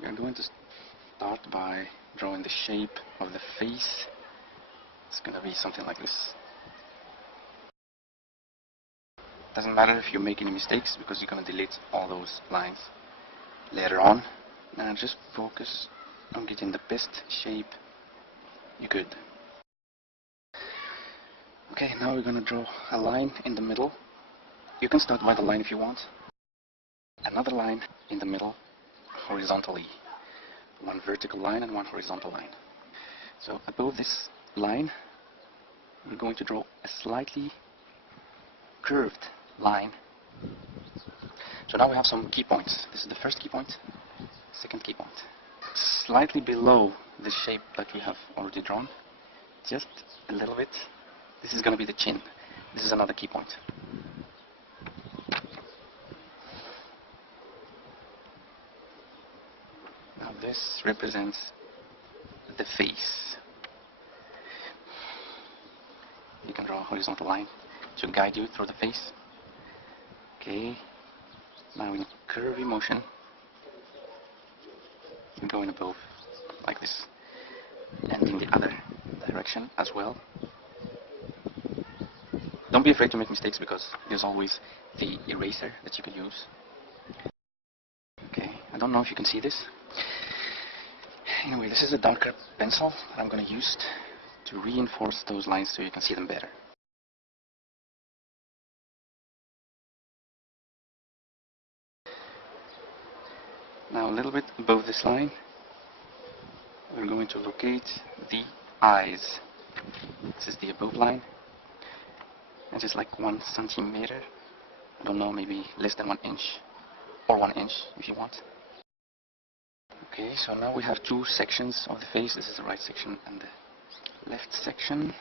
We are going to start by drawing the shape of the face. It's gonna be something like this. Doesn't matter if you make any mistakes because you're gonna delete all those lines later on. Now just focus on getting the best shape you could. Okay, now we're gonna draw a line in the middle. You can start by the line if you want. Another line in the middle horizontally. One vertical line and one horizontal line. So above this line, we're going to draw a slightly curved line. So now we have some key points. This is the first key point, second key point. Slightly below the shape that we have already drawn, just a little bit. This is going to be the chin. This is another key point. Now this represents the face. You can draw a horizontal line to guide you through the face. Okay, now in curvy motion, going above like this, and in the other direction as well. Don't be afraid to make mistakes because there's always the eraser that you can use. Okay, I don't know if you can see this. Anyway, this is a darker pencil that I'm going to use to reinforce those lines so you can see them better. Now a little bit above this line, we're going to locate the eyes. This is the above line. And just like 1 centimeter, I don't know, maybe less than 1 inch, or 1 inch if you want. Okay, so now we have 2 sections of the face. This is the right section and the left section.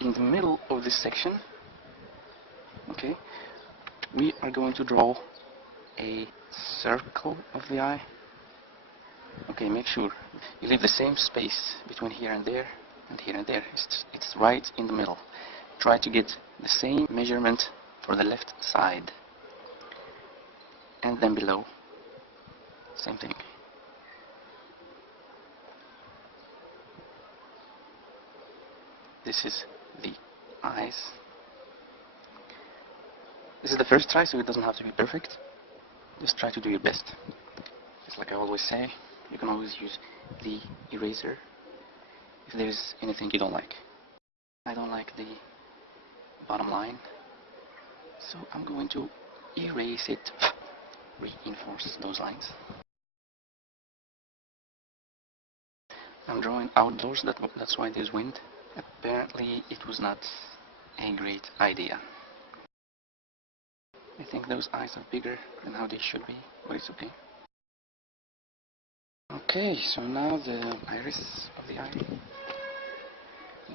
In the middle of this section, okay, we are going to draw a circle of the eye. Okay, make sure you leave the same space between here and there and here and there. It's right in the middle. Try to get the same measurement for the left side, and then below, same thing. This is the eyes. This is the first try, so it doesn't have to be perfect. Just try to do your best. Just like I always say, you can always use the eraser if there is anything you don't like. I don't like the bottom line, so I'm going to erase it, reinforce those lines. I'm drawing outdoors, that's why there's wind. Apparently it was not a great idea. I think those eyes are bigger than how they should be, but it's okay. Okay, so now the iris of the eye.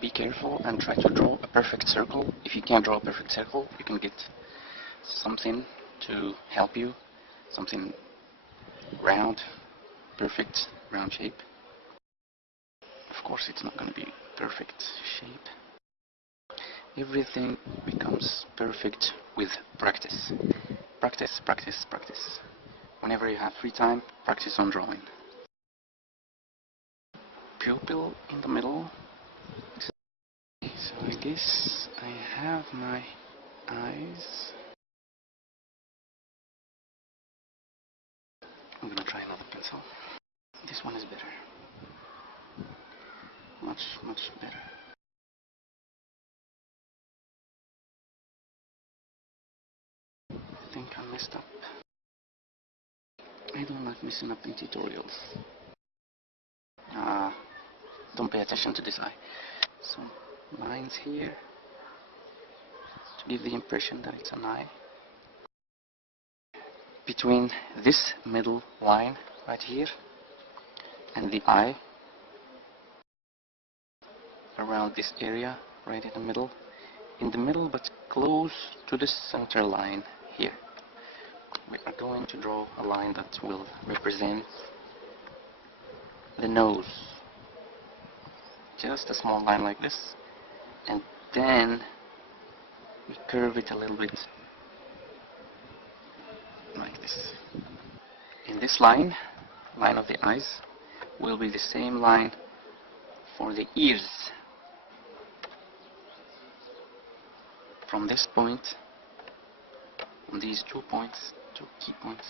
Be careful and try to draw a perfect circle. If you can't draw a perfect circle, you can get something to help you, something round, perfect round shape. Of course, it's not going to be perfect shape. Everything becomes perfect with practice. Practice, practice, practice. Whenever you have free time, practice on drawing. Pupil in the middle. So I guess I have my eyes. I'm gonna try another pencil. This one is better. Much, much better. I think I messed up. I don't like messing up in tutorials. Don't pay attention to this eye. Some lines here to give the impression that it's an eye. Between this middle line right here and the eye, around this area right in the middle but close to the center line here, we are going to draw a line that will represent the nose. Just a small line like this, and then we curve it a little bit like this. In this line line of the eyes will be the same line for the ears. From this point, from these 2 points, 2 key points,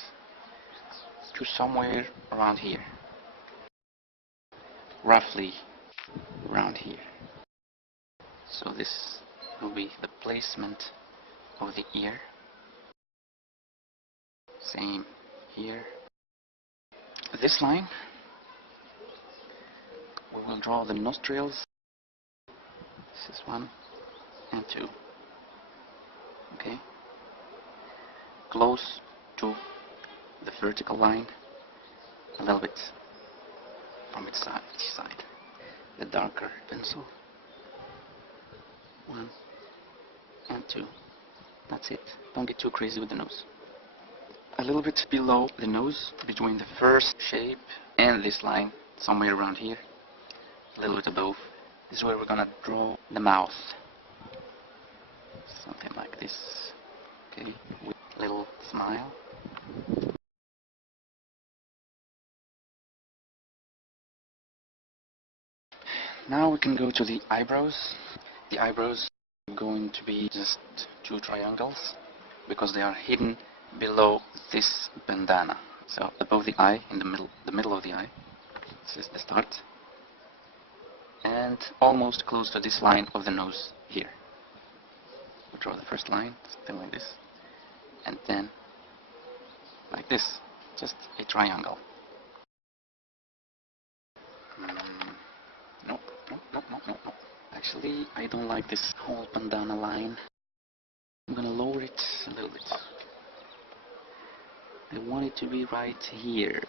to somewhere around here. Roughly around here. So this will be the placement of the ear. Same here. This line, we will draw the nostrils. This is 1 and 2. Okay? Close to the vertical line, a little bit from each side. The darker pencil. 1 and 2. That's it. Don't get too crazy with the nose. A little bit below the nose, between the first shape and this line, somewhere around here, a little bit above, this is where we're gonna draw the mouth. Something like this. Okay, with a little smile. Now we can go to the eyebrows. The eyebrows are going to be just 2 triangles because they are hidden below this bandana. So above the eye, in the middle of the eye, this is the start, and almost close to this line of the nose here. We'll draw the first line, something like this, and then like this, just a triangle. Nope. Actually, I don't like this whole bandana line. I'm gonna lower it a little bit. I want it to be right here.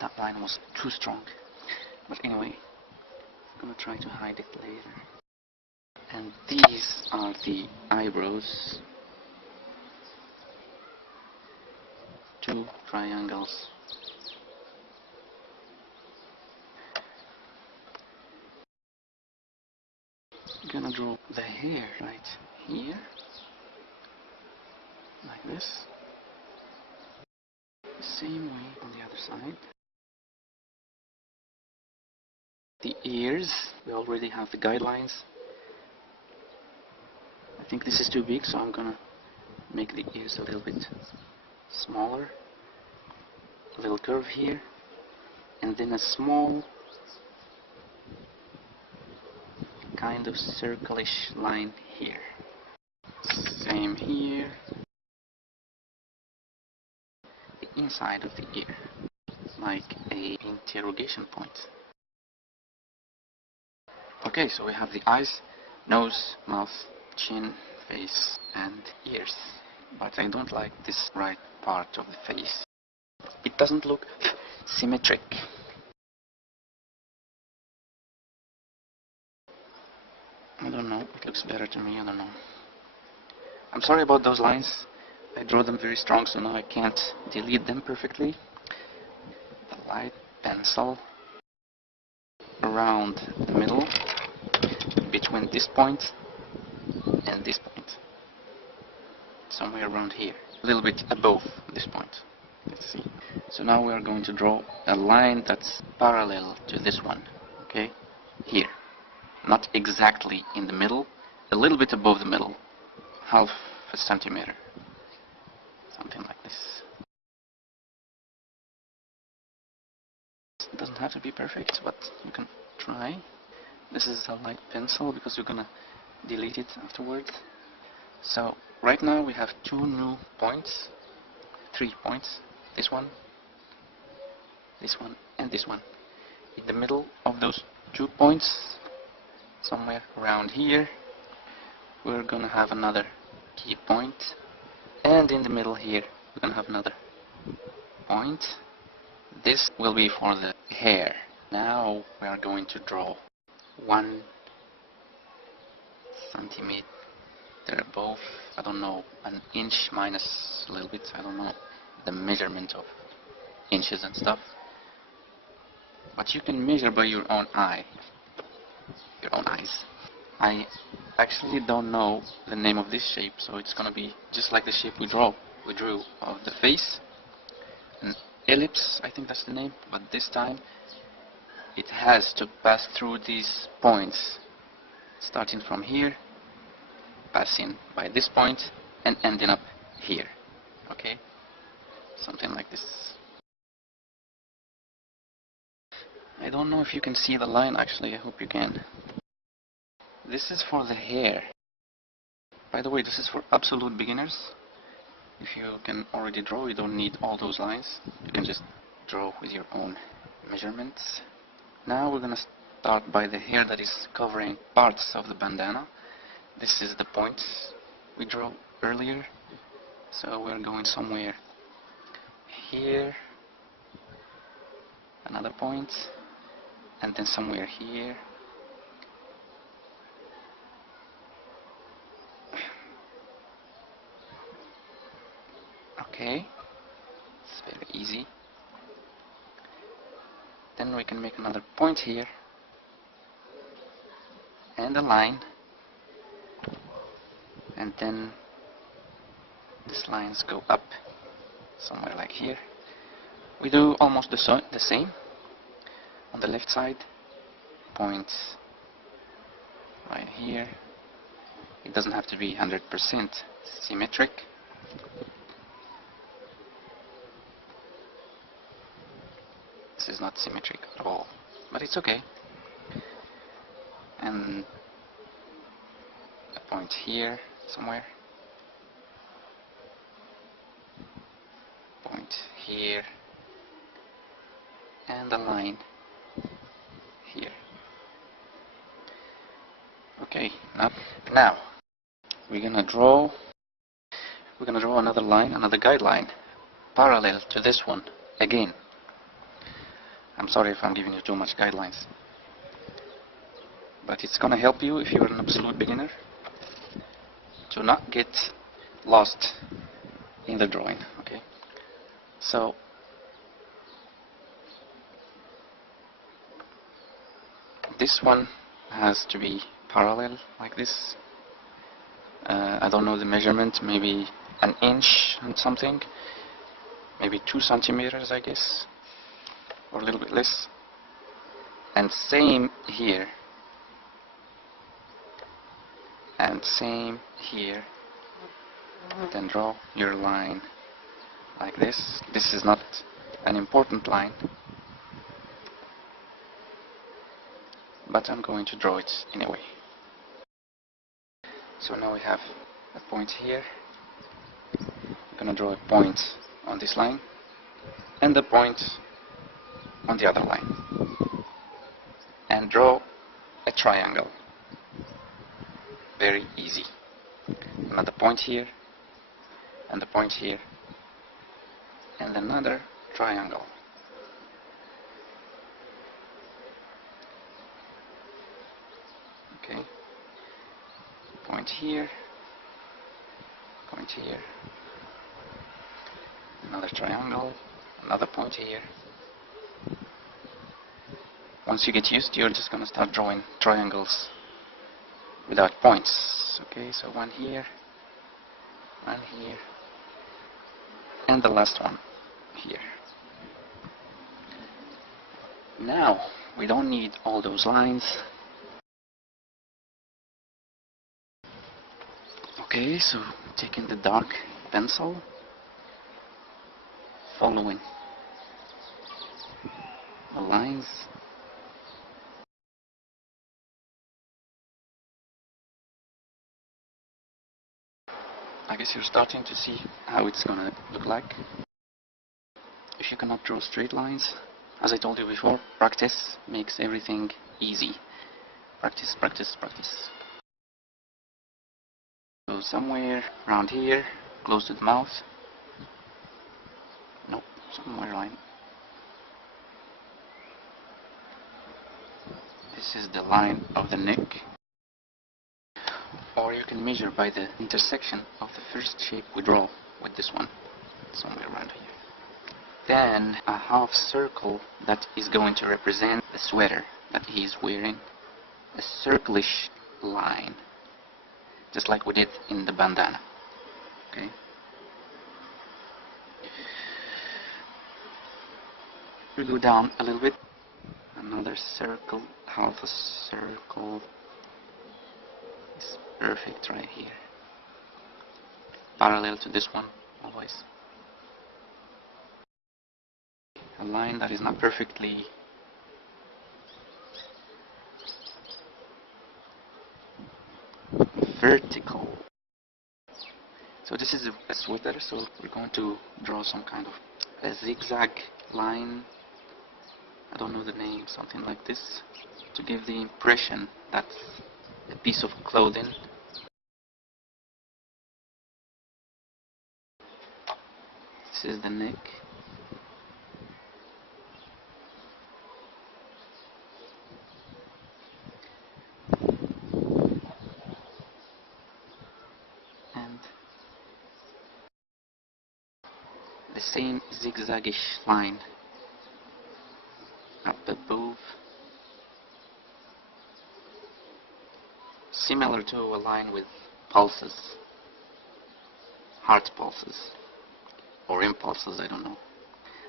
That line was too strong. But anyway, I'm gonna try to hide it later. And these are the eyebrows. 2 triangles. I'm gonna draw the hair right here, like this. The same way on the other side. The ears, we already have the guidelines. I think this is too big, so I'm gonna make the ears a little bit smaller. A little curve here, and then a small kind of circle-ish line here. Same here. The inside of the ear, like a interrogation point. Okay, so we have the eyes, nose, mouth, chin, face, and ears. But I don't like this right part of the face. It doesn't look symmetric. I don't know, it looks better to me, I don't know. I'm sorry about those lines. I draw them very strong, so now I can't delete them perfectly. The light pencil around the middle, between this point and this point. Somewhere around here. A little bit above this point. Let's see. So now we are going to draw a line that's parallel to this one. Okay? Here. Not exactly in the middle, a little bit above the middle. Half a centimeter. Something like this. It doesn't have to be perfect, but you can try. This is a light pencil because you're gonna delete it afterwards. So right now we have 2 new points, 3 points. This one, and this one. In the middle of those 2 points, somewhere around here, we're gonna have another key point, and in the middle here we're gonna have another point. This will be for the hair. Now we are going to draw 1 centimeter above, I don't know, an inch minus a little bit, I don't know the measurement of inches and stuff, but you can measure by your own eye, your own eyes. I actually don't know the name of this shape, so it's gonna be just like the shape we drew of the face, an ellipse, I think that's the name, but this time it has to pass through these points, starting from here, passing by this point, and ending up here. Okay, something like this. I don't know if you can see the line. Actually, I hope you can. This is for the hair. By the way, this is for absolute beginners. If you can already draw, you don't need all those lines. You can just draw with your own measurements. Now we're gonna start by the hair that is covering parts of the bandana. This is the points we drew earlier. So we're going somewhere here, another point, and then somewhere here. Okay, it's very easy. Then we can make another point here, and a line, and then these lines go up somewhere like here. We do almost the same on the left side. Point right here. It doesn't have to be 100% symmetric. This is not symmetric at all, but it's okay. And a point here somewhere. Point here. And a line here. Okay, now we're gonna draw another line, another guideline, parallel to this one again. I'm sorry if I'm giving you too much guidelines, but it's gonna help you if you're an absolute beginner to not get lost in the drawing. Okay, so this one has to be parallel like this. I don't know the measurement, maybe an inch and something, maybe 2 centimeters I guess, or a little bit less. And same here, and same here. Then draw your line like this. This is not an important line, but I'm going to draw it anyway. So now we have a point here. I'm going to draw a point on this line and a point on the other line, and draw a triangle. Very easy. Another point here, and a point here, and another triangle. Okay, point here, another triangle, another point here. Once you get used, you're just going to start drawing triangles without points. Okay, so one here, and the last one here. Now, we don't need all those lines. Okay, so taking the dark pencil, following the lines. I guess you're starting to see how it's gonna look like. If you cannot draw straight lines, as I told you before, practice makes everything easy. Practice, practice, practice. So somewhere around here, close to the mouth. Nope, somewhere line. This is the line of the neck. Or you can measure by the intersection of the first shape we draw with this one, somewhere around here. Then a half circle that is going to represent the sweater that he's wearing. A circlish line, just like we did in the bandana. Okay. We go down a little bit. Another circle, half a circle is perfect right here. Parallel to this one, always. A line that is not perfectly vertical. So this is a sweater, so we're going to draw some kind of a zigzag line. I don't know the name, something like this, to give the impression that a piece of clothing. This is the neck. And the same zigzag-ish line up above, similar to a line with pulses, heart pulses, or impulses, I don't know.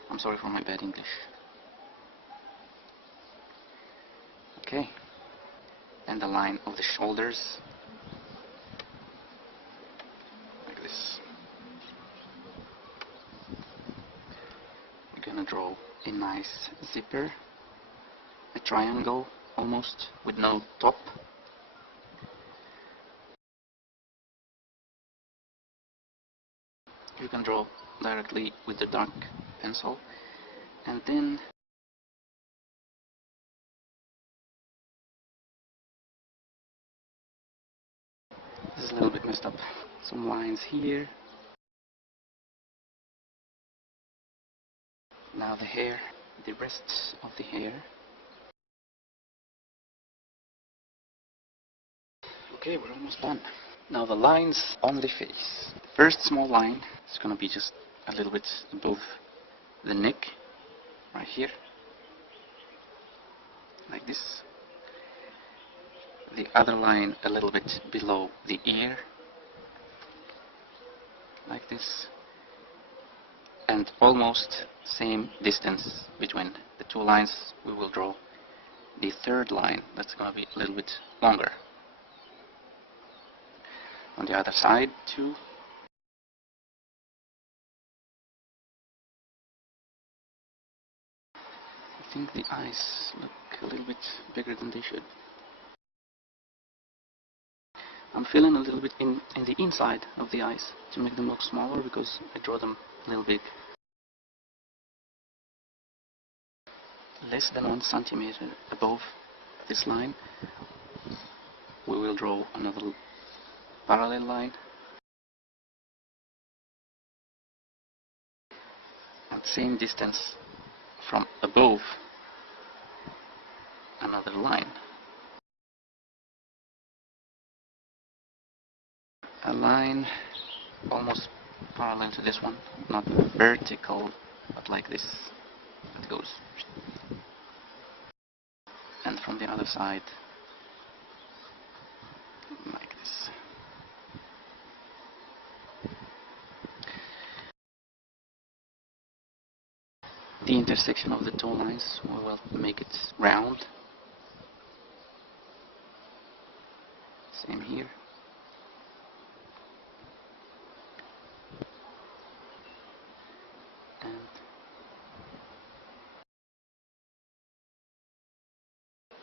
I'm sorry for my bad English. Okay, and the line of the shoulders, like this. We're gonna draw a nice zipper, a triangle almost with no top. You can draw directly with the dark pencil, and then this is a little bit messed up. Some lines here. Now the hair, the rest of the hair. Okay, we're almost done. Now the lines on the face. The first small line is going to be just a little bit above the neck, right here, like this. The other line a little bit below the ear, like this. And almost same distance between the two lines. We will draw the third line that's going to be a little bit longer. On the other side too. I think the eyes look a little bit bigger than they should. I'm filling a little bit in the inside of the eyes to make them look smaller because I draw them a little big. Less than 1 centimeter above this line, we will draw another parallel line. At same distance from above, another line. A line almost parallel to this one, not vertical, but like this. It goes. And from the other side, like this. The intersection of the two lines, we will make it round. Same here.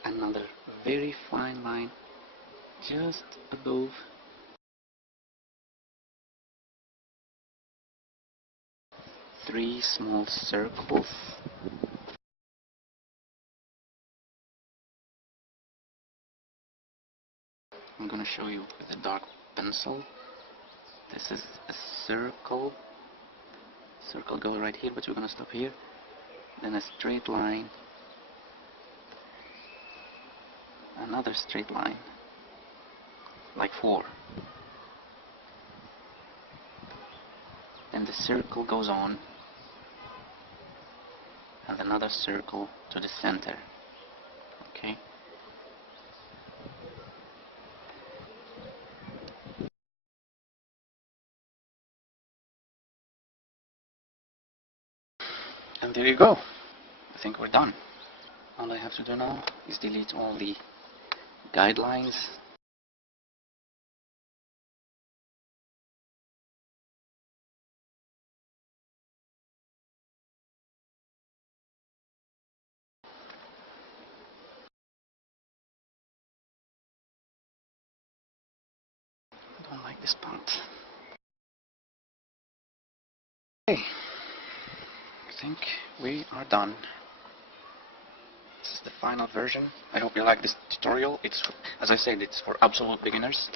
And another very fine line just above. Three small circles. I'm gonna show you with a dark pencil. This is a circle. Circle goes right here, but we're gonna stop here. Then a straight line. Another straight line. Like 4. Then the circle goes on. And another circle to the center. Okay? And there you go. I think we're done. All I have to do now is delete all the guidelines. I don't like this font. Okay, I think we are done. This is the final version. I hope you like this tutorial. It's, as I said, it's for absolute beginners.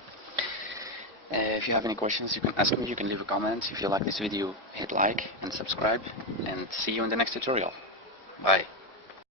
If you have any questions, you can ask me, you can leave a comment. If you like this video, hit like and subscribe, and see you in the next tutorial. Bye.